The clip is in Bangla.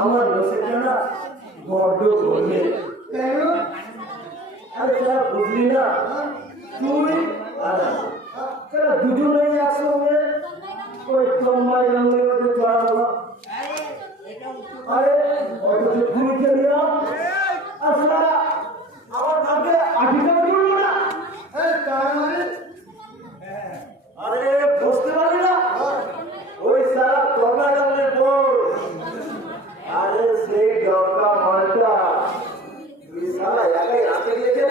আমার রসেটা না বড্ড বললে আরে তারা বুঝলি না তুই আর তারা দুজনেই একসঙ্গে ওই তম্বাই রঙের মধ্যে চড়াবো আরে অত তুমি খেলিয়া আসলে